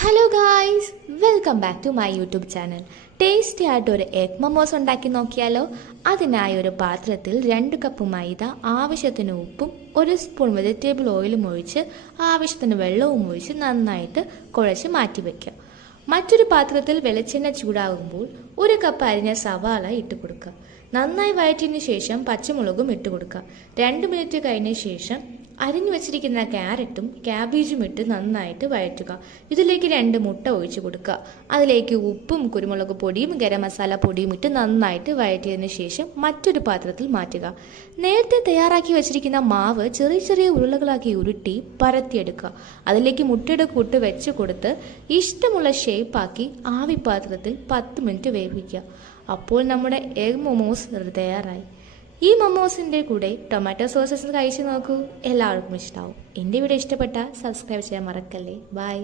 Hello guys, welcome back to my YouTube channel. Tasty ആയിട്ട് ഒരു egg momos ഉണ്ടാക്കി നോക്കിയാലോ? അതിനായി ഒരു പാത്രത്തിൽ 2 കപ്പ് മൈദ, ആവശ്യത്തിന് ഉപ്പും 1 സ്പൂൺ വെജിറ്റബിൾ ഓയിലും ഒഴിച്ച് ആവശ്യത്തിന് വെള്ളവും ഒഴിച്ച് നന്നായിട്ട് കുഴച്ച് മാറ്റി വയ്ക്കുക. മറ്റൊരു പാത്രത്തിൽ വെളിച്ചെണ്ണ ചൂടാകുമ്പോൾ 1 കപ്പ് അരിഞ്ഞ സവാള ഇട്ട് കൊടുക്കുക. നന്നായി വഴറ്റിയതിന് ശേഷം പച്ചമുളകും ഇട്ട് കൊടുക്കുക. 2 മിനിറ്റ് കഴിഞ്ഞ ശേഷം അരിഞ്ഞു വെച്ചിരിക്കുന്ന ക്യാരറ്റും ക്യാബേജും ഇട്ട് നന്നായിട്ട് വഴറ്റുക. ഇതിലേക്ക് 2 മുട്ട ഒഴിച്ചു കൊടുക്കുക. അതിലേക്ക് ഉപ്പും കുരുമുളക് പൊടിയും ഗരം മസാല പൊടിയും ഇട്ട് നന്നായിട്ട് വഴറ്റിയതിന് ശേഷം മറ്റൊരു പാത്രത്തിൽ മാറ്റുക. നേരത്തെ തയ്യാറാക്കി വെച്ചിരിക്കുന്ന മാവ് ചെറിയ ചെറിയ ഉരുളകളാക്കി ഉരുട്ടി പരത്തിയെടുക്കുക. അതിലേക്ക് മുട്ടയുടെ കൂട്ട് വെച്ച് കൊടുത്ത് ഇഷ്ടമുള്ള ഷേപ്പാക്കി ആവിപാത്രത്തിൽ 10 മിനിറ്റ് വേവിക്കുക. അപ്പോൾ നമ്മുടെ എഗ് മൊമോസ് തയ്യാറായി. ഈ മൊമോസിൻ്റെ കൂടെ ടൊമാറ്റോ സോസസ് കഴിച്ച് നോക്കൂ, എല്ലാവർക്കും ഇഷ്ടമാവും. എൻ്റെ വീഡിയോ ഇഷ്ടപ്പെട്ടാൽ സബ്സ്ക്രൈബ് ചെയ്യാൻ മറക്കല്ലേ. ബൈ.